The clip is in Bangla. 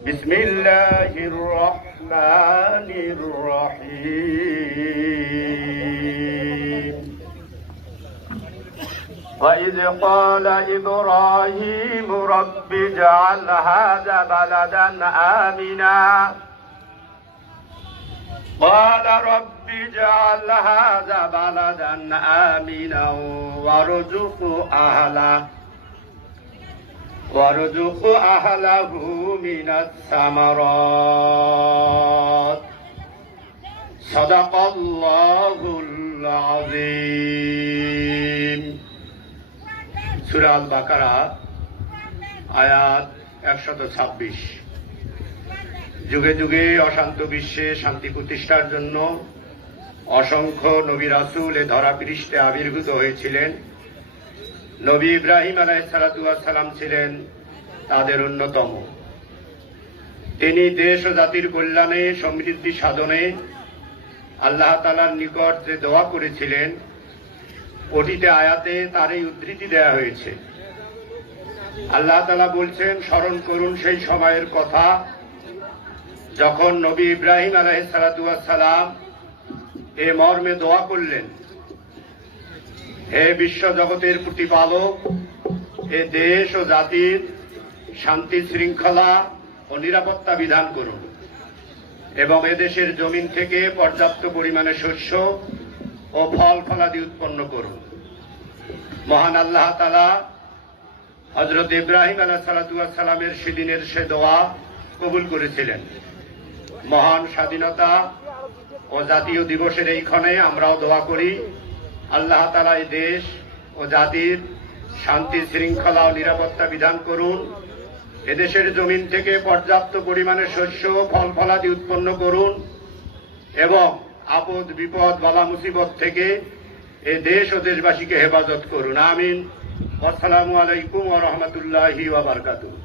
بسم الله الرحمن الرحيم وإذ قال إبراهيم رب اجعل هذا بلدا آمنا قال رب اجعل هذا بلدا آمنا وارزق أهله من الثمرات صدق الله العظيم সূরা আল বাকারা আয়াত 126। যুগে যুগে অশান্ত বিশ্বে শান্তি প্রতিষ্ঠার জন্য অসংখ্য নবী রাসূল এ ধরা পৃষ্ঠে আবির্ভূত হয়েছিলেন। নবী ইব্রাহিম আলাইহিসসালাতু ওয়াস সালাম ছিলেন তাদের অন্যতম। তিনি দেশ ও জাতির কল্যাণে সমৃদ্ধি সাধনে আল্লাহ তাআলার নিকট যে দোয়া করেছিলেন, ওটিতে আয়াতে তার এই উদ্ধৃতি দেয়া হয়েছে। আল্লাহ তাআলা বলছেন, স্মরণ করুন সেই সময়ের কথা যখন নবী ইব্রাহিম আলাইহিসসালাতু ওয়াস সালাম এ মর্মে দোয়া করলেন, হে বিশ্ব জগতের প্রতিপালক, এ দেশ ও জাতির শান্তি শৃঙ্খলা ও নিরাপত্তা বিধান করুন এবং এদেশের জমিন থেকে পর্যাপ্ত পরিমাণে শস্য ও ফল ফলাদি উৎপন্ন করুন। মহান আল্লাহ তাআলা হযরত ইব্রাহিম আলাইহিসসালাতু ওয়াস সালামের সেদিনের সে দোয়া কবুল করেছিলেন। মহান স্বাধীনতা ও জাতীয় দিবসের এই ক্ষণে আমরাও দোয়া করি, আল্লাহ তাআলা এই দেশ ও জাতির শান্তি শৃঙ্খলা ও নিরাপত্তা বিধান করুন, এদেশের জমিন থেকে পর্যাপ্ত পরিমাণে শস্য ফল ফলাদি উৎপন্ন করুন এবং আপদ বিপদ বালা মুসিবত থেকে এ দেশ ও দেশবাসীকে হেফাজত করুন। আমিন। আসসালামু আলাইকুম ওয়া রাহমাতুল্লাহি ওয়া বারাকাতুহু।